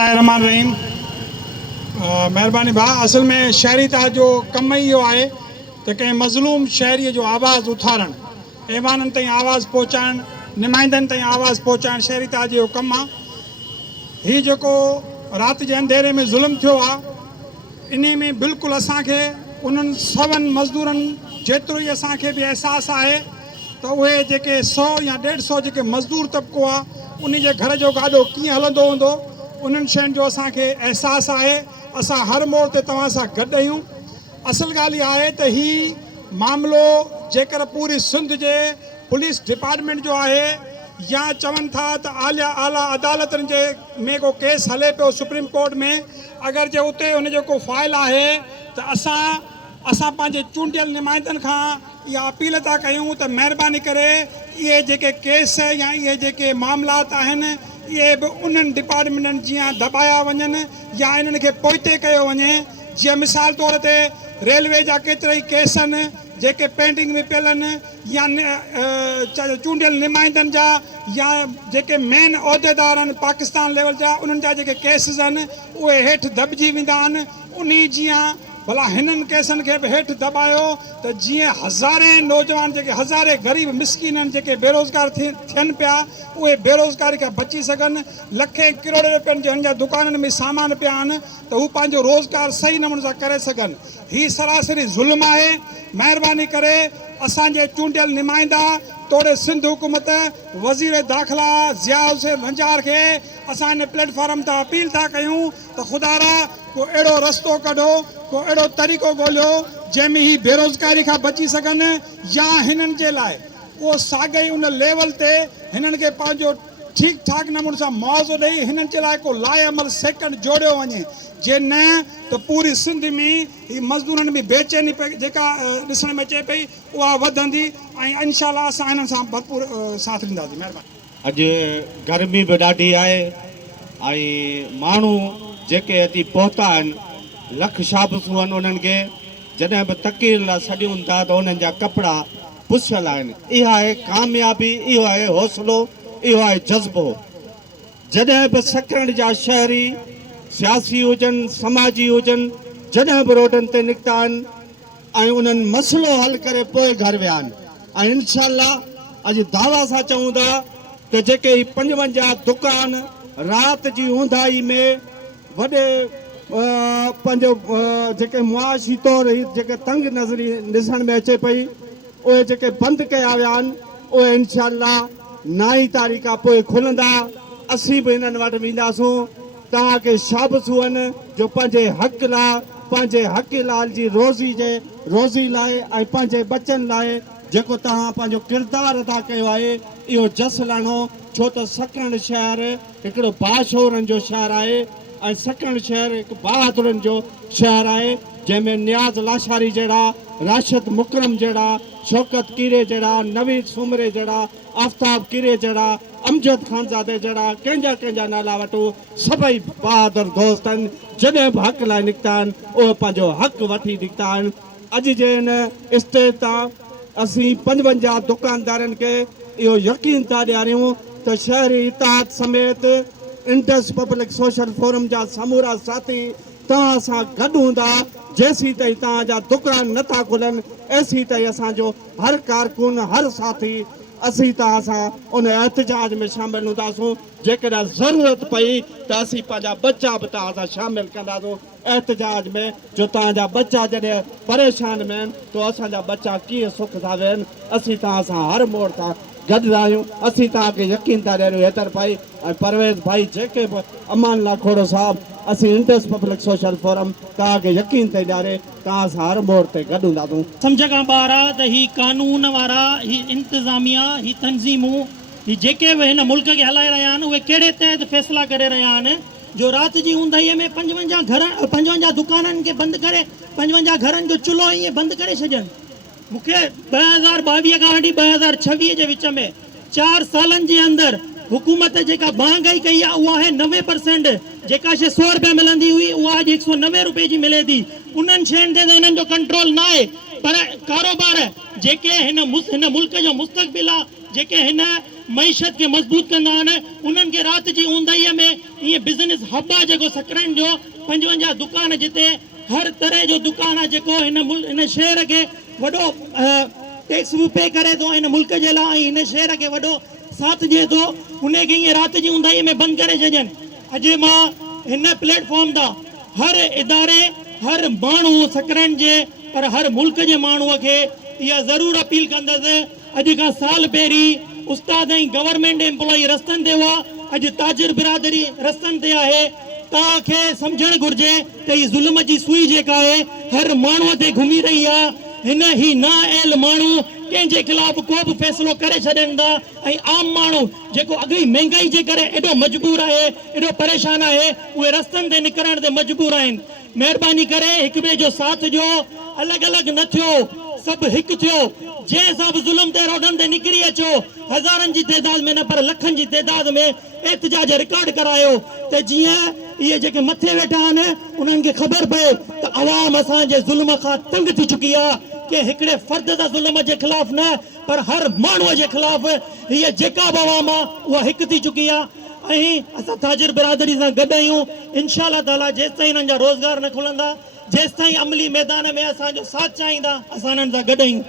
रहमान रहीम। महिरबानी भाउ, असल में शहरी ताज जो कम ई इहो आहे त कंहिं मज़लूम शहरीअ जो आवाज़ु उथारणु, ऐवाननि ताईं आवाज़ु पहुचाइणु, नुमाइंदनि ताईं आवाज़ु पहुचाइणु शहरी ताज जो कमु आहे। हीउ जेको राति जे अंधेरे में ज़ुल्म थियो आहे, इन में बिल्कुलु असांखे उन्हनि सभनि मज़दूरनि जेतिरो ई असांखे बि अहसासु आहे त उहे जेके 100 या 150 जेके मज़दूर तबिको आहे, उन जे घर जो गाॾो कीअं हलंदो हूंदो, उन्हनि शयुनि जो असांखे अहसासु आहे। असां हर मोड़ ते तव्हां सां गॾु आहियूं। असल ॻाल्हि इहा आहे त हीउ मामिलो जेकर पूरी सिंध जे पुलिस डिपार्टमेंट जो आहे या चवनि था त आला अदालतनि जे में को केस हले पियो सुप्रीम कोर्ट में, अगरि जे उते उनजो को फ़ाइल आहे त असां पंहिंजे चूंडियल नुमाइंदनि खां इहा अपील था कयूं त महिरबानी करे इहे जेके केस या इहे जेके मामलात आहिनि इहे बि उन्हनि डिपार्टमेंटनि जीअं दॿाया वञनि या इन्हनि खे पोइते कयो वञे। जीअं मिसाल तौर ते रेलवे जा केतिरा ई केस आहिनि जेके पेंडिंग में पियल आहिनि, या चूंडियल नुमाइंदनि जा या जेके मेन उहिदेदार आहिनि पाकिस्तान लेवल जा, उन्हनि जा जेके केसिस आहिनि उहे हेठि दॿिजी वेंदा आहिनि। उन जीअं भला हिननि केसनि खे बि हेठि दॿायो त जीअं हज़ारे नौजवान जेके हज़ारे ग़रीब मिसकिन आहिनि जेके बेरोज़गार थियनि पिया, उहे बेरोज़गारी खां बची सघनि। लखे किरोड़े रुपयनि जे हिन जा दुकाननि में सामान पिया आहिनि त हू पंहिंजो रोज़गार सही नमूने सां करे सघनि। हीअ सरासरी ज़ुल्म आहे। महिरबानी करे असांजे चूंडियल नुमाइंदा तोड़े सिंध हुकूमत वज़ीर दाख़िला ज़िया हुसैन रंजार खे असां हिन प्लेटफॉर्म तां अपील था कयूं त ख़ुदारा को अहिड़ो रस्तो कढो, को अहिड़ो तरीक़ो ॻोल्हियो जंहिंमें ही बेरोज़गारी खां बची सघनि, या हिननि जे लाइ उहो साॻई उन लेवल ते हिननि खे पंहिंजो ठीकु ठाक नमूने सां मुआवज़ो ॾेई हिननि जे लाइ को लाइअमल सेकंड जोड़ियो वञे। जे न त पूरी सिंध में ही मज़दूरनि में बेचैनी जेका ॾिसण में अचे पई उहा वधंदी ऐं इंशाअल्लाह असां हिननि सां भरपूर साथ ॾींदासीं। महिरबानी। अॼु गर्मी बि ॾाढी आहे ऐं माण्हू जेके अची पहुता आहिनि लख शाबसूं आहिनि, उन्हनि खे जॾहिं बि तकीर लाइ छॾियूं था त उन्हनि जा कपिड़ा पुछियल आहिनि। इहा आहे कामयाबी, इहो आहे हौसलो, इहो आहे जज़्बो। जॾहिं बि सखण जा शहरी सियासी हुजनि समाजी हुजनि, जॾहिं बि रोडनि ते निकिता आहिनि ऐं उन्हनि मसइलो हल करे पोइ घर विया आहिनि। ऐं इनशाअल्लाह अॼु दावा सां चऊं था त जेके 55 दुकान राति जी ऊंधाई में वॾे पंहिंजो जेके मुआशी तौरु जेके तंग नज़री ॾिसण में अचे पई, उहे जेके बंदि कया विया आहिनि उहे इनशाअल्लाह 9 तारीख़ खां पोइ खुलंदा। असीं बि हिननि वटि वेंदासूं। तव्हांखे शाबसूं आहिनि जो पंहिंजे हक़ लाइ, पंहिंजे हक़ लाल जी रोज़ी लाइ ऐं पंहिंजे बचनि लाइ जेको तव्हां पंहिंजो किरदारु अदा कयो आहे, इहो जस लाइणो। छो त सखण शहर हिकिड़ो बाशोरनि जो शहर आहे ऐं सखण शहर हिकु बहादुरनि जो शहर आहे, जंहिंमें नियाज़ लाशारी जहिड़ा, राशिद मुकरम जहिड़ा, शौकत कीरे जहिड़ा, नवीद सूमरे जहिड़ा, आफ्ताब कीरे जहिड़ा, अमजद खानज़ादे जहिड़ा कंहिंजा नाला वठो, सभई बहादुर दोस्त आहिनि। जॾहिं बि हक़ लाइ निकिता आहिनि उहे पंहिंजो हक़ वठी निकिता आहिनि। अॼु जे हिन स्टेज तां असीं 55 दुकानदारनि खे इहो यकीन था ॾियारियूं त शहरी इतिहाद समेत इंडस पब्लिक सोशल फोरम जा समूरा साथी तव्हां सां गॾु हूंदा। जेसीं ताईं तव्हांजा दुकान नथा खुलनि, एसीं ताईं असांजो हर कारकुन, हर साथी असीं तव्हां सां उन एहतजाज में शामिल हूंदासूं। जेकॾहिं ज़रूरत पई त असीं पंहिंजा बच्चा बि तव्हां सां शामिल कंदासूं एहतजाज में, जो तव्हांजा बच्चा जॾहिं परेशान में आहिनि त असांजा बच्चा कीअं सुख था वेहनि। असीं तव्हां सां हर मोड़ तां गॾु आहियूं। असीं तव्हांखे यकीन था ॾियारियूं, हैदर भाई ऐं परवेज़ भाई, जेके बि अमान ला खोड़ो साहब, असीं इंडस पब्लिक सोशल फोरम तव्हांखे यकीन थी ॾियारे तव्हां सां हर मोड़ ते गॾु हूंदासूं। सम्झ खां ॿाहिरि आहे त ही कानून वारा, ही इंतिज़ामिया, ही तंज़ीमूं, ही जेके बि हिन मुल्क खे हलाए रहिया आहिनि उहे कहिड़े तहत फ़ैसिला करे रहिया आहिनि जो राति जी ऊंधाईअ में 55 दुकाननि खे बंदि करे, 55 घरनि जो चुल्हो ईअं बंदि करे छॾनि। मूंखे 2022 खां वठी 2026 जे विच में 4 सालनि जे अंदरि हुकूमत जेका महांगाई कई आहे उहा आहे 90%। जेका शइ 100 रुपए मिलंदी हुई उहा अॼु 190 रुपए जी मिले थी। उन्हनि शयुनि ते त हिननि जो कंट्रोल न आहे, पर कारोबार जेके हिन मुल्क जो मुस्तक़बिल आहे, जेके हिन मईशत खे मज़बूत कंदा आहिनि उन्हनि खे राति जी ऊंदाईअ में ईअं बिज़नेस हब आहे जेको सकरनि जो 55 दुकान जिते हर तरह जो दुकान आहे जेको हिन शहर खे वॾो टैक्स बि पे करे थो हिन मुल्क जे लाइ ऐं हिन शहर खे वॾो साथ ॾिए थो उनखे ईअं राति जी ऊंदाईअ में बंदि करे छॾनि। अॼु मां हिन प्लेटफॉर्म तां हर इदारे हर माण्हू सकरनि जे पर हर मुल्क जे माण्हूअ खे इहा ज़रूरु अपील कंदसि। अॼु खां साल पहिरीं उस्ताद ऐं गवर्नमेंट एम्प्लॉई रस्तनि ते हुआ, अॼु ताजिर बिरादरी रस्तनि ते आहे। तव्हांखे सम्झणु घुर्जे त हीअ ज़ुल्म जी सुई जेका आहे हर माण्हूअ ते घुमी रही आहे। हिन ही नाअहल माण्हू कंहिंजे ख़िलाफ़ को बि फ़ैसिलो करे छॾनि था ऐं आम माण्हू जेको अॻी महांगाई जे करे एॾो मजबूर आहे एॾो परेशान आहे उहे रस्तनि ते निकिरण ते मजबूर आहिनि। महिरबानी करे हिक ॿिए जो साथ ॾियो, अलॻि अलॻि न थियो, सभु हिकु थियो। जंहिं सां बि ज़ुल्म ते रोडनि ते निकिरी अचो, हज़ारनि जी तइदाद में न पर लखनि जी तइदाद में एहतिजाज रिकॉर्ड करायो त जीअं इहे जेके मथे वेठा आहिनि उन्हनि खे ख़बर पए त अवाम असांजे ज़ुल्म खां तंग थी चुकी आहे कि हिकिड़े फ़र्द जा ज़ुल्म जे ख़िलाफ़ न पर हर माण्हूअ जे ख़िलाफ़ हीअ जेका बि अवाम आहे उहा हिकु थी चुकी आहे। ऐं असां ताजिर बिरादरी सां गॾु आहियूं। इंशा अल्लाह ताला जेसि ताईं हिननि जा रोज़गार न खुलंदा, जेसि ताईं अमली मैदान में असांजो साथ चाहींदा, असां हिननि सां गॾु आहियूं।